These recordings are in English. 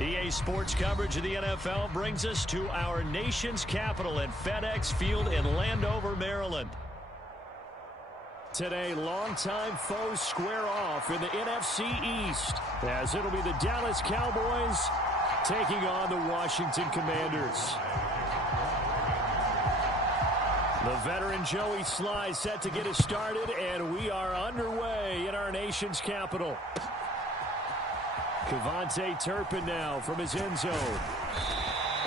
EA Sports coverage of the NFL brings us to our nation's capital at FedEx Field in Landover, Maryland. Today, longtime foes square off in the NFC East, as it'll be the Dallas Cowboys taking on the Washington Commanders. The veteran Joey Sly set to get us started, and we are underway in our nation's capital. Kevontae Turpin now from his end zone.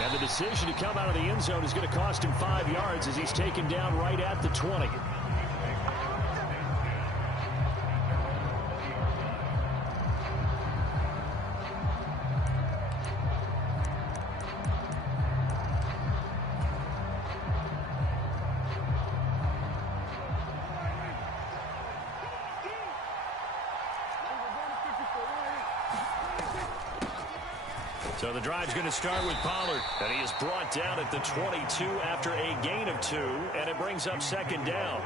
And the decision to come out of the end zone is going to cost him 5 yards as he's taken down right at the 20. So the drive's going to start with Pollard, and he is brought down at the 22 after a gain of 2, and it brings up second down.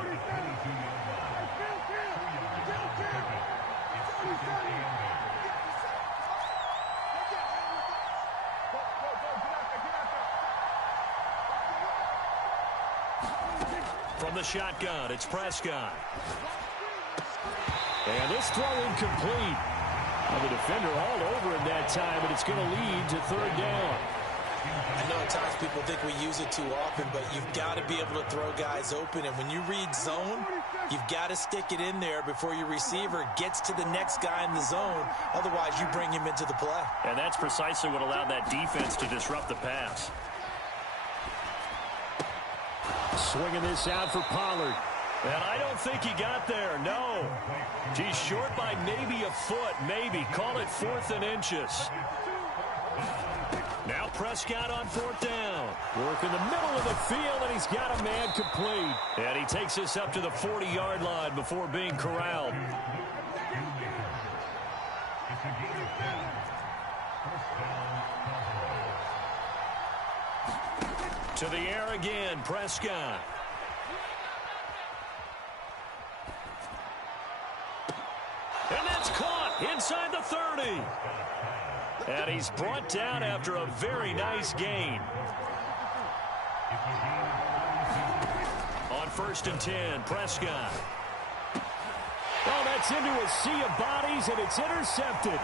From the shotgun, it's Prescott. And this throw incomplete. The defender all over him that time, and it's going to lead to third down. I know at times people think we use it too often, but you've got to be able to throw guys open. And when you read zone, you've got to stick it in there before your receiver gets to the next guy in the zone. Otherwise, you bring him into the play. And that's precisely what allowed that defense to disrupt the pass. Swinging this out for Pollard. And I don't think he got there, no. He's short by maybe a foot, maybe. Call it 4th and inches. Now Prescott on 4th down. Work in the middle of the field, and he's got a man complete. And he takes this up to the 40-yard line before being corralled. To the air again, Prescott. And that's caught inside the 30. And he's brought down after a very nice gain. On 1st and 10, Prescott. Oh, that's into a sea of bodies, and it's intercepted.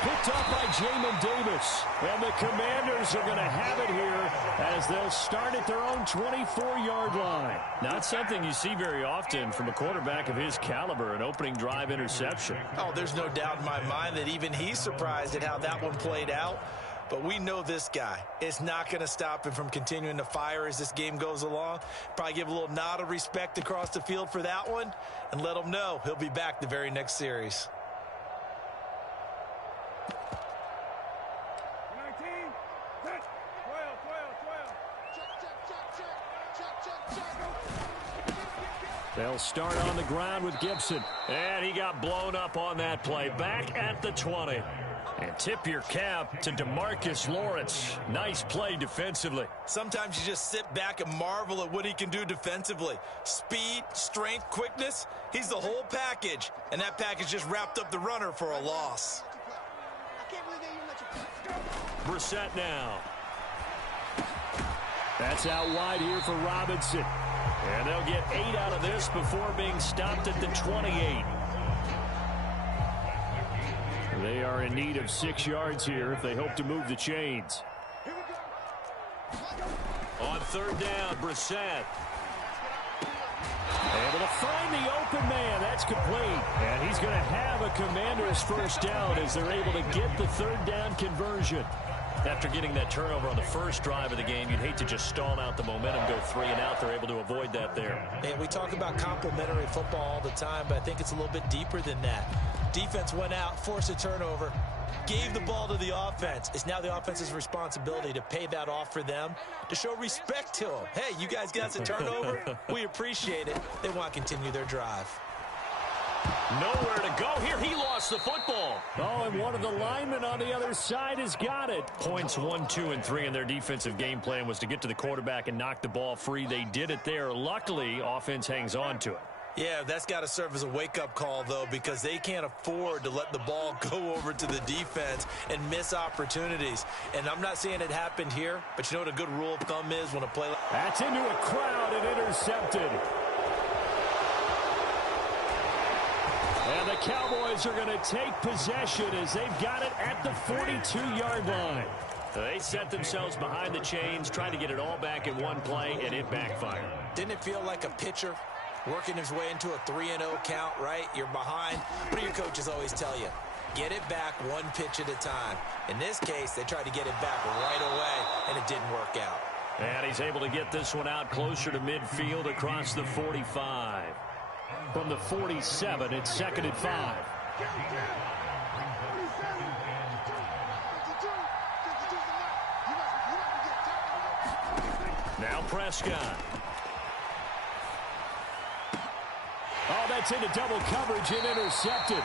Picked up by Jamin Davis. And the Commanders are going to have it here as they'll start at their own 24-yard line. Not something you see very often from a quarterback of his caliber, an opening drive interception. Oh, there's no doubt in my mind that even he's surprised at how that one played out. But we know this guy. It's not going to stop him from continuing to fire as this game goes along. Probably give a little nod of respect across the field for that one and let him know he'll be back the very next series. They'll start on the ground with Gibson. And he got blown up on that play. Back at the 20. And tip your cap to DeMarcus Lawrence. Nice play defensively. Sometimes you just sit back and marvel at what he can do defensively. Speed, strength, quickness. He's the whole package. And that package just wrapped up the runner for a loss. Brissett now. That's out wide here for Robinson. And they'll get 8 out of this before being stopped at the 28. They are in need of 6 yards here if they hope to move the chains. On 3rd down, Brissett. Able to find the open man. That's complete. And he's going to have a Commander's first down as they're able to get the 3rd down conversion. After getting that turnover on the first drive of the game, you'd hate to just stall out the momentum, go 3 and out. They're able to avoid that there. And we talk about complementary football all the time, but I think it's a little bit deeper than that. Defense went out, forced a turnover, gave the ball to the offense. It's now the offense's responsibility to pay that off for them, to show respect to them. Hey, you guys got a turnover? We appreciate it. They want to continue their drive. Nowhere to go here. He lost the football. Oh, and one of the linemen on the other side has got it. Points 1, 2, and 3 in their defensive game plan was to get to the quarterback and knock the ball free. They did it there. Luckily, offense hangs on to it. Yeah, that's got to serve as a wake-up call, though, because they can't afford to let the ball go over to the defense and miss opportunities. And I'm not saying it happened here, but you know what a good rule of thumb is when a play... That's into a crowd and intercepted. And the Cowboys are going to take possession as they've got it at the 42-yard line. They set themselves behind the chains, trying to get it all back in one play, and it backfired. Didn't it feel like a pitcher working his way into a 3-0 count, right? You're behind. What do your coaches always tell you? Get it back one pitch at a time. In this case, they tried to get it back right away, and it didn't work out. And he's able to get this one out closer to midfield across the 45. From the 47, it's 2nd and 5. Now Prescott. Oh, that's into double coverage and intercepted.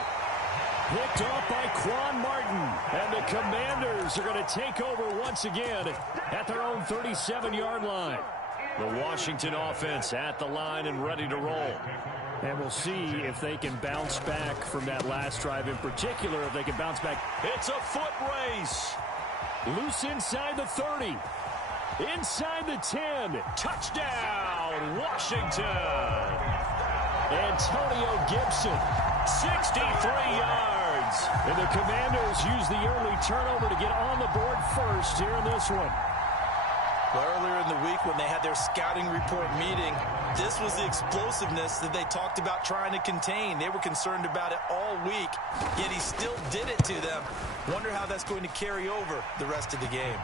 Picked off by Quan Martin. And the Commanders are going to take over once again at their own 37-yard line. The Washington offense at the line and ready to roll. And we'll see if they can bounce back from that last drive in particular, if they can bounce back. It's a foot race. Loose inside the 30. Inside the 10. Touchdown, Washington. Antonio Gibson, 63 yards. And the Commanders use the early turnover to get on the board first here in this one. Well, earlier in the week when they had their scouting report meeting, this was the explosiveness that they talked about trying to contain. They were concerned about it all week, yet he still did it to them. Wonder how that's going to carry over the rest of the game.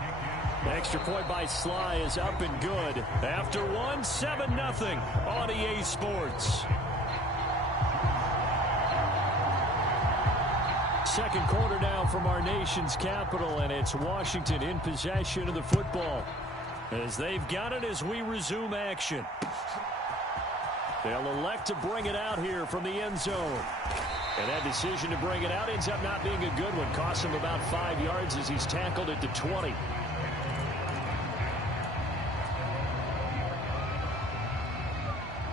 Extra point by Sly is up and good. After one, 7-0 on EA Sports. Second quarter now from our nation's capital, and it's Washington in possession of the football. As they've got it as we resume action. They'll elect to bring it out here from the end zone. And that decision to bring it out ends up not being a good one. Costs him about 5 yards as he's tackled at the 20.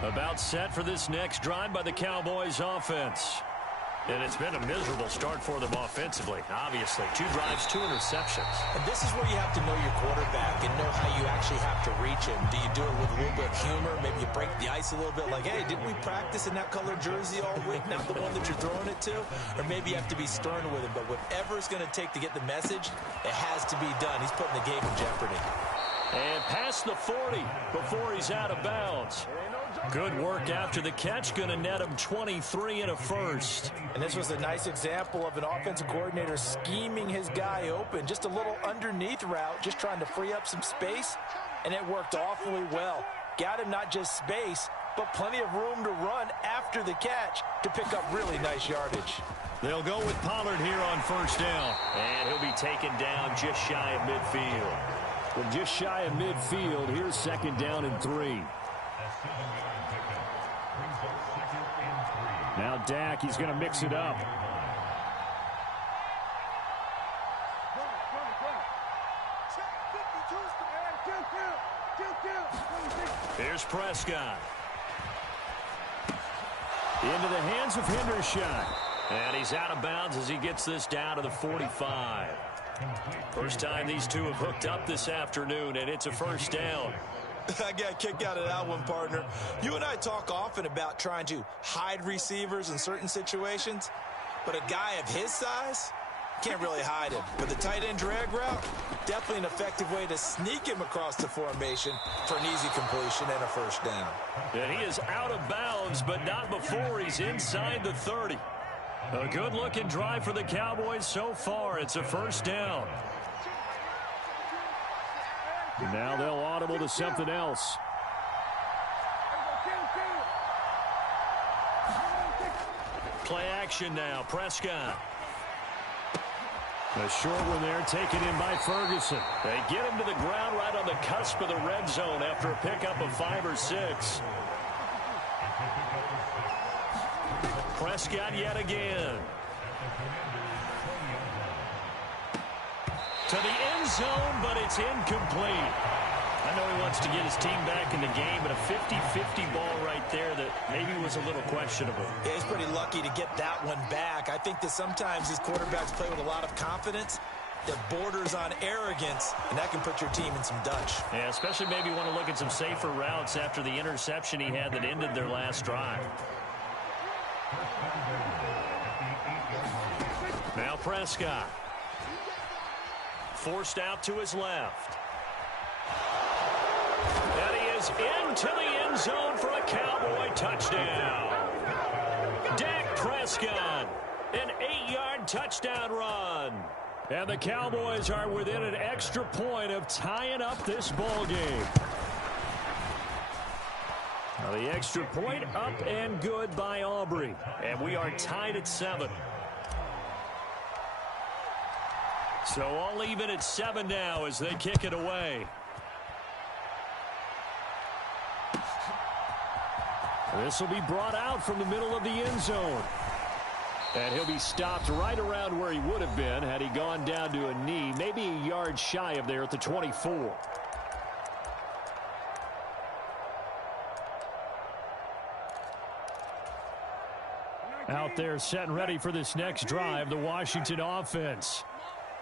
About set for this next drive by the Cowboys offense. And it's been a miserable start for them offensively, obviously. 2 drives, 2 interceptions. And this is where you have to know your quarterback and know how you actually have to reach him. Do you do it with a little bit of humor? Maybe you break the ice a little bit like, hey, didn't we practice in that color jersey all week, not the one that you're throwing it to? Or maybe you have to be stern with him. But whatever it's going to take to get the message, it has to be done. He's putting the game in jeopardy. And past the 40 before he's out of bounds. Good work after the catch. Going to net him 23 and a first. And this was a nice example of an offensive coordinator scheming his guy open. Just a little underneath route, just trying to free up some space. And it worked awfully well. Got him not just space, but plenty of room to run after the catch to pick up really nice yardage. They'll go with Pollard here on first down. And he'll be taken down just shy of midfield. Well, just shy of midfield. Here's 2nd down and 3. Now Dak, he's going to mix it up. Here's Prescott. Into the hands of Hendershot. And he's out of bounds as he gets this down to the 45. First time these two have hooked up this afternoon, and it's a first down. I got a kick out of that one, partner. You and I talk often about trying to hide receivers in certain situations, but a guy of his size can't really hide him. But the tight end drag route, definitely an effective way to sneak him across the formation for an easy completion and a first down. And he is out of bounds, but not before he's inside the 30. A good-looking drive for the Cowboys so far. It's a first down. Now they'll audible to something else. Play action now. Prescott. A short one there taken in by Ferguson. They get him to the ground right on the cusp of the red zone after a pickup of 5 or 6. Prescott yet again. To the end zone, but it's incomplete. I know he wants to get his team back in the game, but a 50-50 ball right there that maybe was a little questionable. Yeah, he's pretty lucky to get that one back. I think that sometimes these quarterbacks play with a lot of confidence that borders on arrogance, and that can put your team in some Dutch. Yeah, especially maybe want to look at some safer routes after the interception he had that ended their last drive. Now Prescott. Forced out to his left. And he is into the end zone for a Cowboy touchdown. Dak Prescott, an 8-yard touchdown run. And the Cowboys are within an extra point of tying up this ball game. Now the extra point up and good by Aubrey. And we are tied at 7. So all even at 7 now as they kick it away. This will be brought out from the middle of the end zone. And he'll be stopped right around where he would have been had he gone down to a knee, maybe a yard shy of there at the 24. Out there set and ready for this next drive, the Washington offense.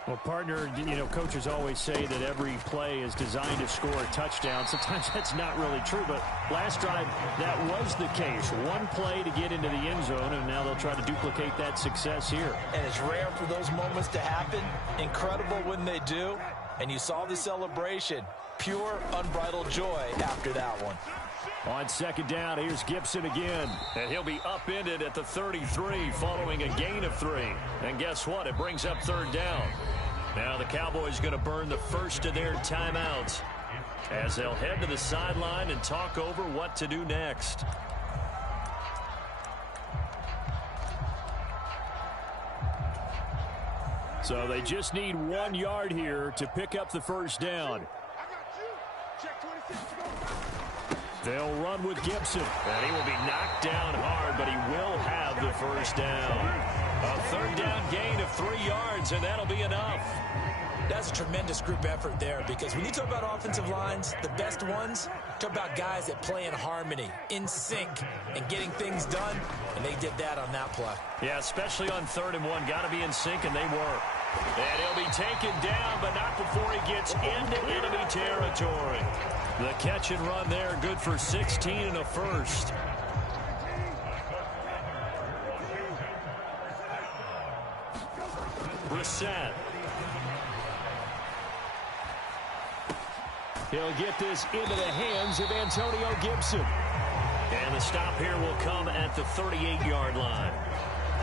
Well, partner, coaches always say that every play is designed to score a touchdown. Sometimes that's not really true, but last drive, that was the case. One play to get into the end zone, and now they'll try to duplicate that success here. And it's rare for those moments to happen. Incredible when they do. And you saw the celebration. Pure, unbridled joy after that one. On second down, here's Gibson again. And he'll be upended at the 33 following a gain of 3. And guess what? It brings up third down. Now the Cowboys going to burn the first of their timeouts as they'll head to the sideline and talk over what to do next. So they just need 1 yard here to pick up the first down. They'll run with Gibson. And he will be knocked down hard, but he will have the first down. A third down gain of 3 yards, and that'll be enough. That's a tremendous group effort there, because when you talk about offensive lines, the best ones, talk about guys that play in harmony, in sync, and getting things done, and they did that on that play. Yeah, especially on 3rd and 1. Got to be in sync, and they were. And he'll be taken down, but not before he gets into enemy territory. The catch and run there, good for 16 and a first. Brissett. He'll get this into the hands of Antonio Gibson. And the stop here will come at the 38-yard line.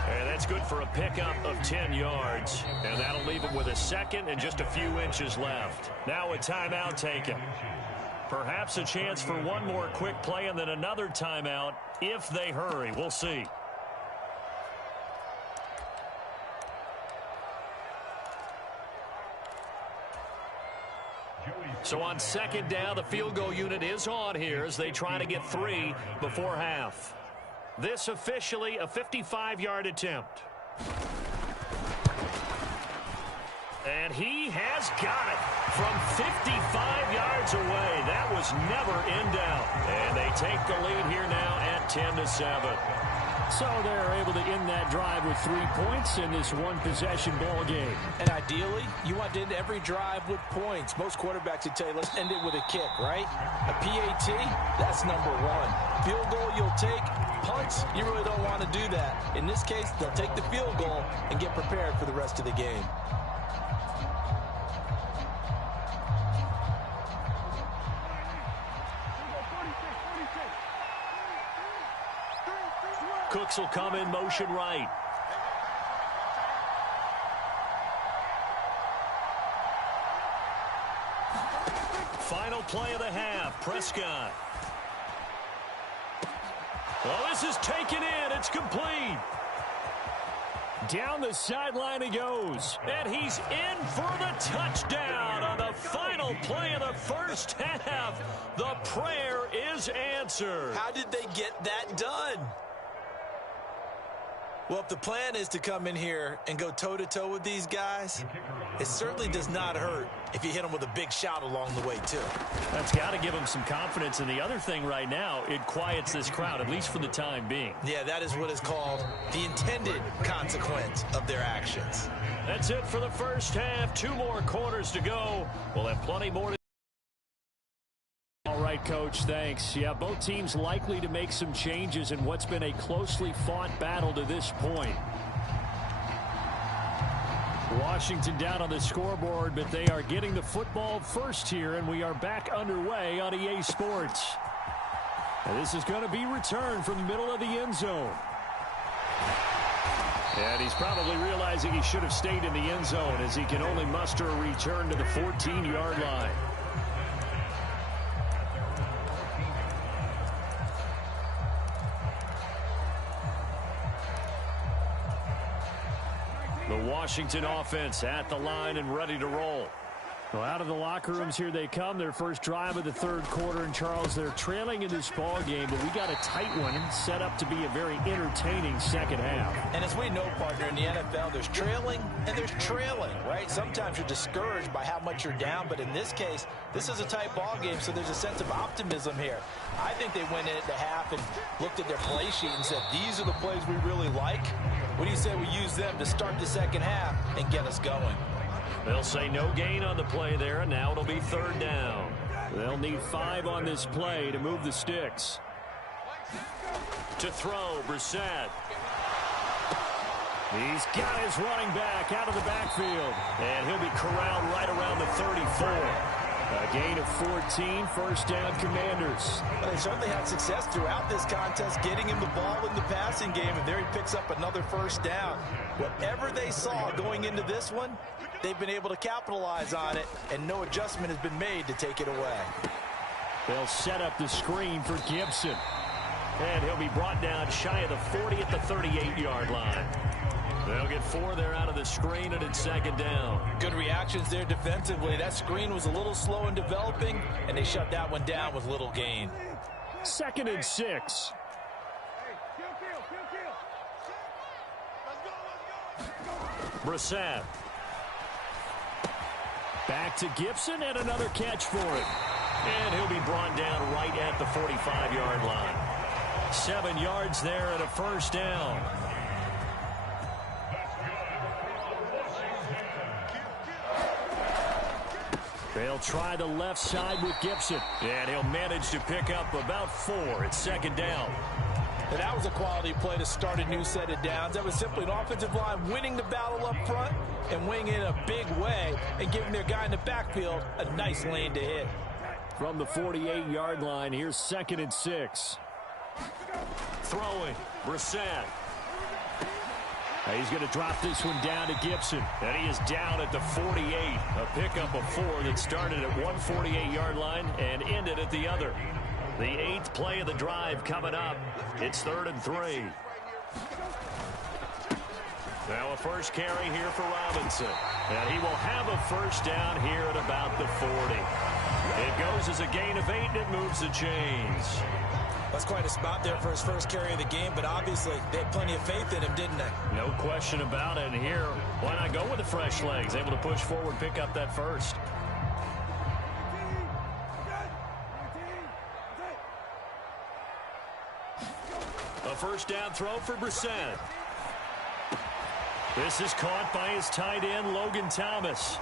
And that's good for a pickup of 10 yards. And that'll leave him with a second and just a few inches left. Now a timeout taken. Perhaps a chance for one more quick play and then another timeout if they hurry. We'll see. So on second down, the field goal unit is on here as they try to get 3 before half. This officially a 55-yard attempt. And he has got it from 55 yards away. That was never in doubt. And they take the lead here now at 10-7. So they're able to end that drive with 3 points in this one-possession ball game. And ideally, you want to end every drive with points. Most quarterbacks would tell you, let's end it with a kick, right? A PAT, that's number 1. Field goal you'll take. Punts, you really don't want to do that. In this case, they'll take the field goal and get prepared for the rest of the game. Cooks will come in motion right. Final play of the half. Prescott. Well, this is taken in. It's complete. Down the sideline he goes. And he's in for the touchdown on the final play of the first half. The prayer is answered. How did they get that done? Well, if the plan is to come in here and go toe-to-toe with these guys, it certainly does not hurt if you hit him with a big shout along the way, too. That's got to give him some confidence. And the other thing right now, it quiets this crowd, at least for the time being. Yeah, that is what is called the intended consequence of their actions. That's it for the first half. 2 more quarters to go. We'll have plenty more to. All right, Coach, thanks. Yeah, both teams likely to make some changes in what's been a closely fought battle to this point. Washington down on the scoreboard, but they are getting the football first here, and we are back underway on EA Sports. And this is going to be returned from the middle of the end zone. And he's probably realizing he should have stayed in the end zone as he can only muster a return to the 14-yard line. The Washington offense at the line and ready to roll. Well, out of the locker rooms here they come. Their first drive of the third quarter. And, Charles, they're trailing in this ball game, but we got a tight one set up to be a very entertaining second half. And as we know, partner, in the NFL, there's trailing and there's trailing, right? Sometimes you're discouraged by how much you're down, but in this case, this is a tight ball game, so there's a sense of optimism here. I think they went in at the half and looked at their play sheet and said, these are the plays we really like. What do you say we use them to start the second half and get us going? They'll say no gain on the play there, and now it'll be third down. They'll need 5 on this play to move the sticks. To throw, Brissett. He's got his running back out of the backfield, and he'll be corralled right around the 34. A gain of 14, first down, Commanders. Well, they certainly had success throughout this contest, getting him the ball in the passing game, and there he picks up another first down. Whatever they saw going into this one, they've been able to capitalize on it, and no adjustment has been made to take it away. They'll set up the screen for Gibson. And he'll be brought down shy of the 40 at the 38-yard line. They'll get 4 there out of the screen, and it's second down. Good reactions there defensively. That screen was a little slow in developing, and they shut that one down with little gain. 2nd and 6. Brissett. Back to Gibson, and another catch for him. And he'll be brought down right at the 45-yard line. 7 yards there and a first down. They'll try the left side with Gibson. And he'll manage to pick up about 4. It's second down. And that was a quality play to start a new set of downs. That was simply an offensive line winning the battle up front and winning in a big way and giving their guy in the backfield a nice lane to hit. From the 48-yard line, here's 2nd and 6. Throwing, Brissett. He's going to drop this one down to Gibson. And he is down at the 48. A pickup of 4 that started at one 48-yard line and ended at the other. The 8th play of the drive coming up. It's 3rd and 3. Now a first carry here for Robinson. And he will have a first down here at about the 40. It goes as a gain of 8, and it moves the chains. That's quite a spot there for his first carry of the game, but obviously they had plenty of faith in him, didn't they? No question about it. And here, why not go with the fresh legs? Able to push forward, pick up that first. A first down throw for Brissett. This is caught by his tight end, Logan Thomas.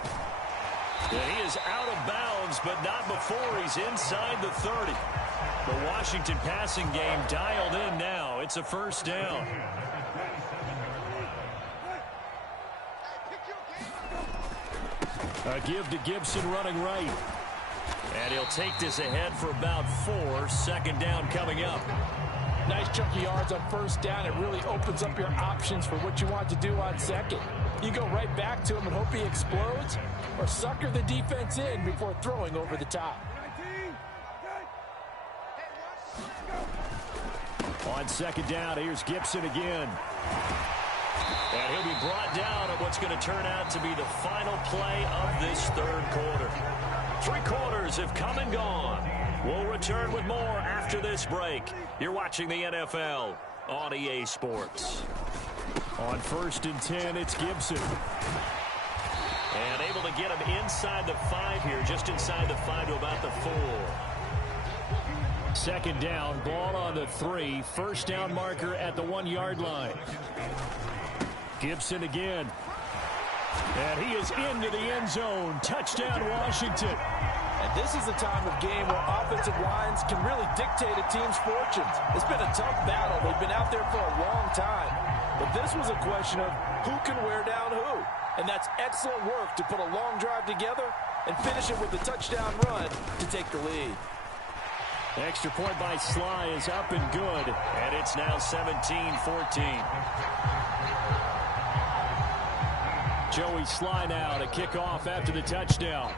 And he is out of bounds, but not before he's inside the 30. The Washington passing game dialed in now. It's a first down. A give to Gibson running right. And he'll take this ahead for about 4. Second down coming up. Nice chunky yards on first down. It really opens up your options for what you want to do on second. You go right back to him and hope he explodes, or sucker the defense in before throwing over the top. On second down, here's Gibson again. And he'll be brought down at what's going to turn out to be the final play of this third quarter. 3 quarters have come and gone. We'll return with more after this break. You're watching the NFL on EA Sports. On 1st and 10, it's Gibson. And able to get him inside the 5 here, just inside the 5 to about the 4. Second down, ball on the 3. First down marker at the 1-yard line. Gibson again. And he is into the end zone. Touchdown, Washington. And this is a time of game where offensive lines can really dictate a team's fortunes. It's been a tough battle. They've been out there for a long time. But this was a question of who can wear down who. And that's excellent work to put a long drive together and finish it with a touchdown run to take the lead. Extra point by Sly is up and good. And it's now 17-14. Joey Sly now to kick off after the touchdown.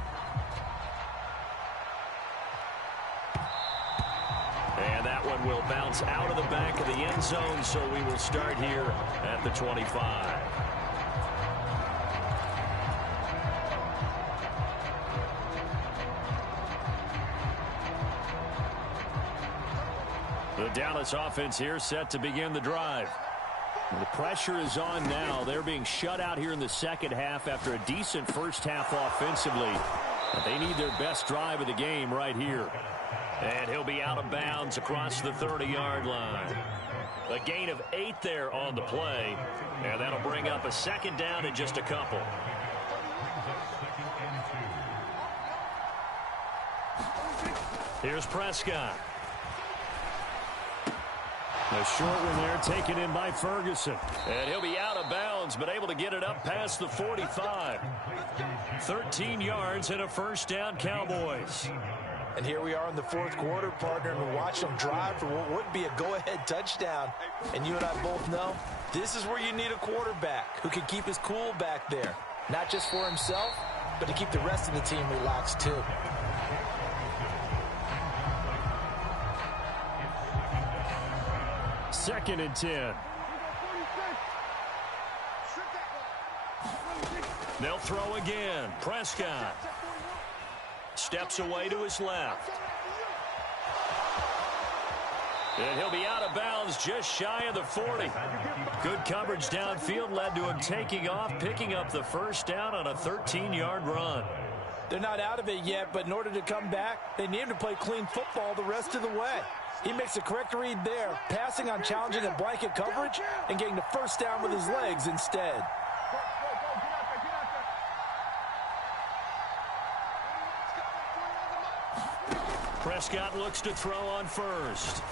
And that one will bounce out of the back of the end zone, so we will start here at the 25. The Dallas offense here set to begin the drive. The pressure is on now. They're being shut out here in the second half after a decent first half offensively. But they need their best drive of the game right here. And he'll be out of bounds across the 30-yard line. A gain of 8 there on the play. And that'll bring up a second down in just a couple. Here's Prescott. A short one there taken in by Ferguson. And he'll be out of bounds, but able to get it up past the 45. 13 yards and a first down, Cowboys. And here we are in the fourth quarter, partner, and watch them drive for what would be a go-ahead touchdown. And you and I both know this is where you need a quarterback who can keep his cool back there. Not just for himself, but to keep the rest of the team relaxed too. Second and 10. They'll throw again. Prescott steps away to his left. And he'll be out of bounds just shy of the 40. Good coverage downfield led to him taking off, picking up the first down on a 13-yard run. They're not out of it yet, but in order to come back, they need to play clean football the rest of the way. He makes a correct read there, passing on challenging a blanket coverage and getting the first down with his legs instead. Prescott looks to throw on first.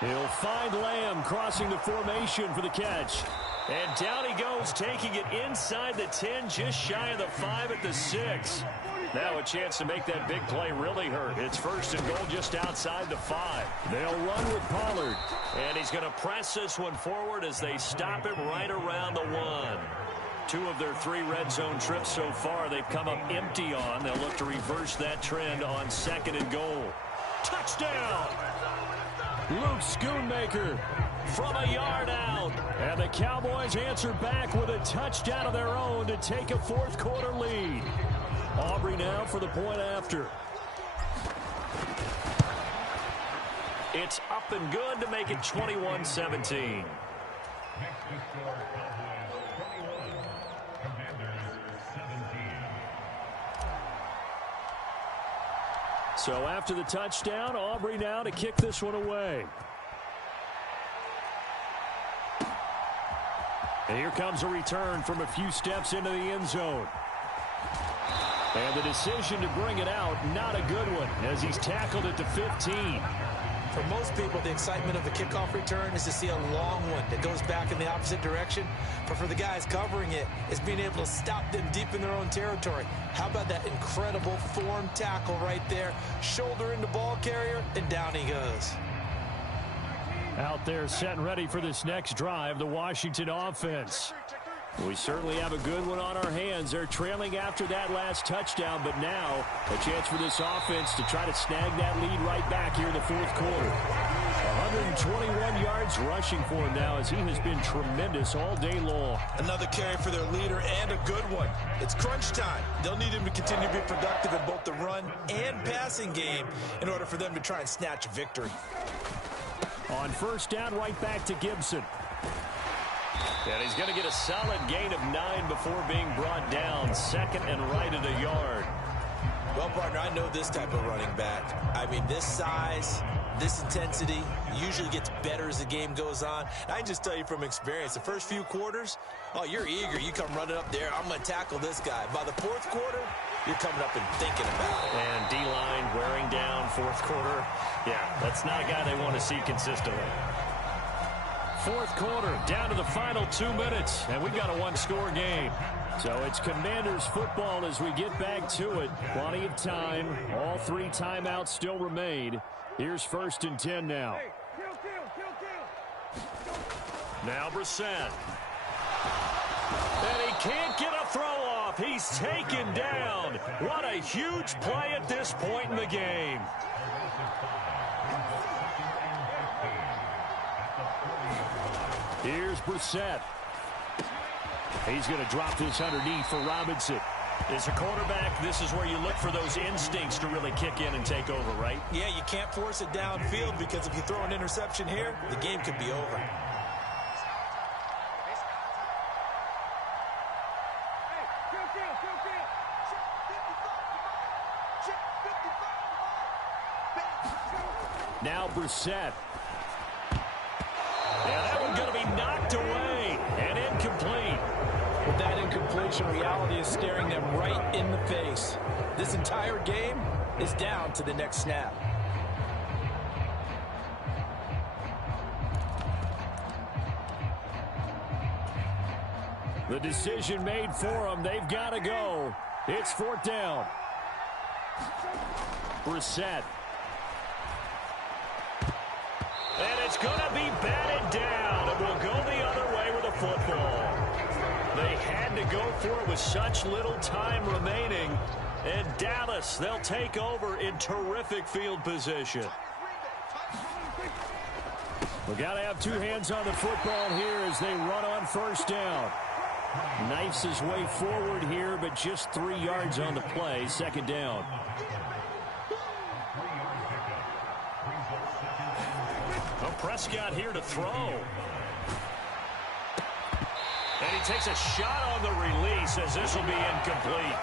He'll find Lamb crossing the formation for the catch. And down he goes, taking it inside the 10, just shy of the 5 at the 6. Now a chance to make that big play really hurt. It's first and goal just outside the 5. They'll run with Pollard. And he's going to press this one forward as they stop him right around the 1. 2 of their 3 red zone trips so far they've come up empty on. They'll look to reverse that trend on second and goal. Touchdown! Luke Schoonmaker from a yard out. And the Cowboys answer back with a touchdown of their own to take a fourth quarter lead. Aubrey now for the point after. It's up and good to make it 21-17. So after the touchdown, Aubrey now to kick this one away. And here comes a return from a few steps into the end zone. And the decision to bring it out, not a good one, as he's tackled it to 15. For most people, the excitement of the kickoff return is to see a long one that goes back in the opposite direction. But for the guys covering it, it's being able to stop them deep in their own territory. How about that incredible form tackle right there? Shoulder into ball carrier, and down he goes. Out there set and ready for this next drive, the Washington offense. We certainly have a good one on our hands. They're trailing after that last touchdown, but now a chance for this offense to try to snag that lead right back here in the fourth quarter. 121 yards rushing for him now as he has been tremendous all day long. Another carry for their leader and a good one. It's crunch time. They'll need him to continue to be productive in both the run and passing game in order for them to try and snatch a victory. On first down, right back to Gibson. And he's going to get a solid gain of 9 before being brought down. Second and right at a yard. Well, partner, I know this type of running back. I mean, this size, this intensity usually gets better as the game goes on. And I can just tell you from experience, the first few quarters, oh, you're eager. You come running up there, I'm going to tackle this guy. By the fourth quarter, you're coming up and thinking about it. And D-line wearing down fourth quarter. Yeah, that's not a guy they want to see consistently. Fourth quarter, down to the final 2 minutes, and we've got a one-score game. So it's Commanders football as we get back to it. Plenty of time. All 3 timeouts still remain. Here's 1st and 10 now. Now Brissett. And he can't get a throw off. He's taken down. What a huge play at this point in the game. Here's Brissett. He's going to drop this underneath for Robinson. As a quarterback, this is where you look for those instincts to really kick in and take over, right? Yeah, you can't force it downfield because if you throw an interception here, the game could be over. Now Brissett. Yeah, that one's going to be knocked away and incomplete. Well, that incompletion reality is staring them right in the face. This entire game is down to the next snap. The decision made for them. They've got to go. It's 4th down. Brissett. And it's going to be batted down. It will go the other way with a football. They had to go for it with such little time remaining. And Dallas, they'll take over in terrific field position. We've got to have 2 hands on the football here as they run on 1st down. Knifes his way forward here, but just 3 yards on the play. 2nd down. Well, Prescott here to throw. And he takes a shot on the release as this will be incomplete.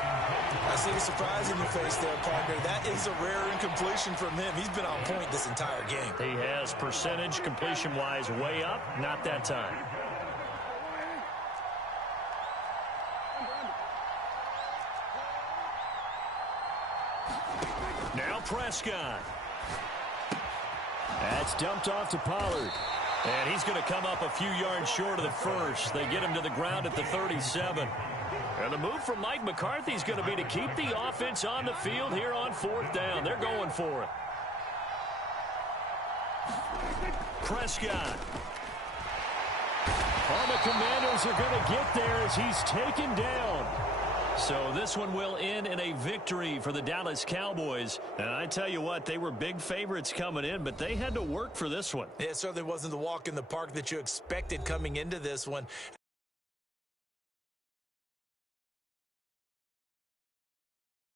I see the surprise in your face there, partner. That is a rare incompletion from him. He's been on point this entire game. He has percentage completion-wise way up, not that time. Now Prescott. That's dumped off to Pollard. And he's going to come up a few yards short of the first. They get him to the ground at the 37. And the move from Mike McCarthy is going to be to keep the offense on the field here on 4th down. They're going for it. Prescott. All the Commanders are going to get there as he's taken down. So this one will end in a victory for the Dallas Cowboys. And I tell you what, they were big favorites coming in, but they had to work for this one. It certainly wasn't the walk in the park that you expected coming into this one.